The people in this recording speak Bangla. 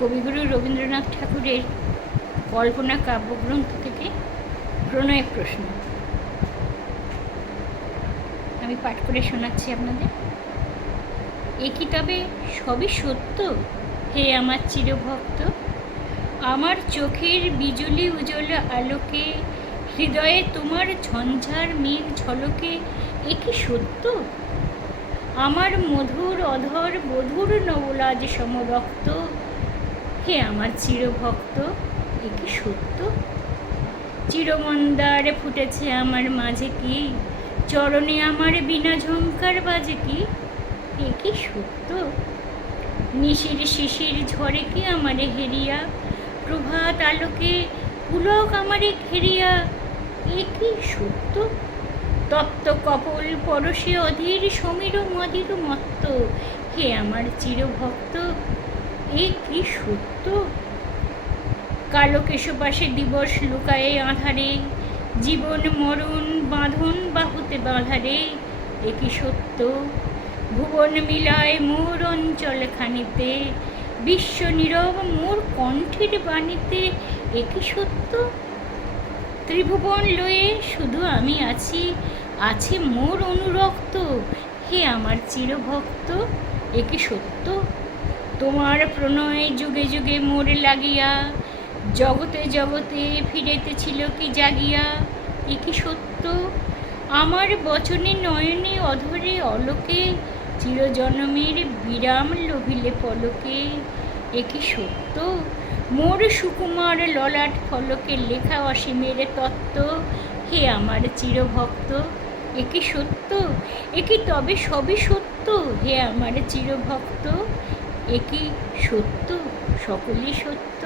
কবিগুরু রবীন্দ্রনাথ ঠাকুরের কল্পনা কাব্যগ্রন্থ থেকে প্রণয় প্রশ্ন আমি পাঠ করে শোনাচ্ছি আপনাদের। এ কি তবে সবই সত্য, হে আমার চিরভক্ত? আমার চোখের বিজুলি উজ্জ্বল আলোকে, হৃদয়ে তোমার ঝঞ্ঝার মেঘ ঝলকে, এ কি সত্য? আমার মধুর অধর বধুর নবলাজ সমরক্ত, হে আমার চিরভক্ত, এ কি সত্য? চিরমন্দার ফুটেছে আমার মাঝে কি, চরণে আমার বিনা ঝংকার বাজে কি, এ কি সত্য? নিশির শিশির ঝরে কি আমারে হেরিয়া, প্রভাত আলোকে পুলক আমারে ঘেরিয়া, এ কি সত্য? তপ্ত কপল পরশে অধীর সমীর মদির মত্ত, হে আমার চিরভক্ত, এ কি সত্য? কালো কেশপাশে দিবস লুকায়ে আধারে, জীবন মরণ বাঁধন বাহুতে বাঁধারে, এ কি সত্য? ভুবন মিলায় মোর অঞ্চল খানিতে, বিশ্ব নীরব মোর কণ্ঠের বাণীতে, এ কি সত্য? ত্রিভুবন লয়ে শুধু আমি আছি, আছে মোর অনুরক্ত, হে আমার চিরভক্ত, এ কি সত্য? তোমার প্রণয় যুগে যুগে মোর লাগিয়া, জগতে জগতে ফিরেতেছিল কি জাগিয়া, এ কি সত্য? আমার বচনে নয়নে অধরে অলোকে, চিরজনমের বিরাম লোভিলে পলকে, এ কি সত্য? মোর সুকুমার ললাট ফলকে লেখা অসীমের তত্ত্ব, হে আমার চিরভক্ত, এ কি সত্য? এ কি তবে সবই সত্য, হে আমার চিরভক্ত? এ কি সত্য, সকলই সত্য?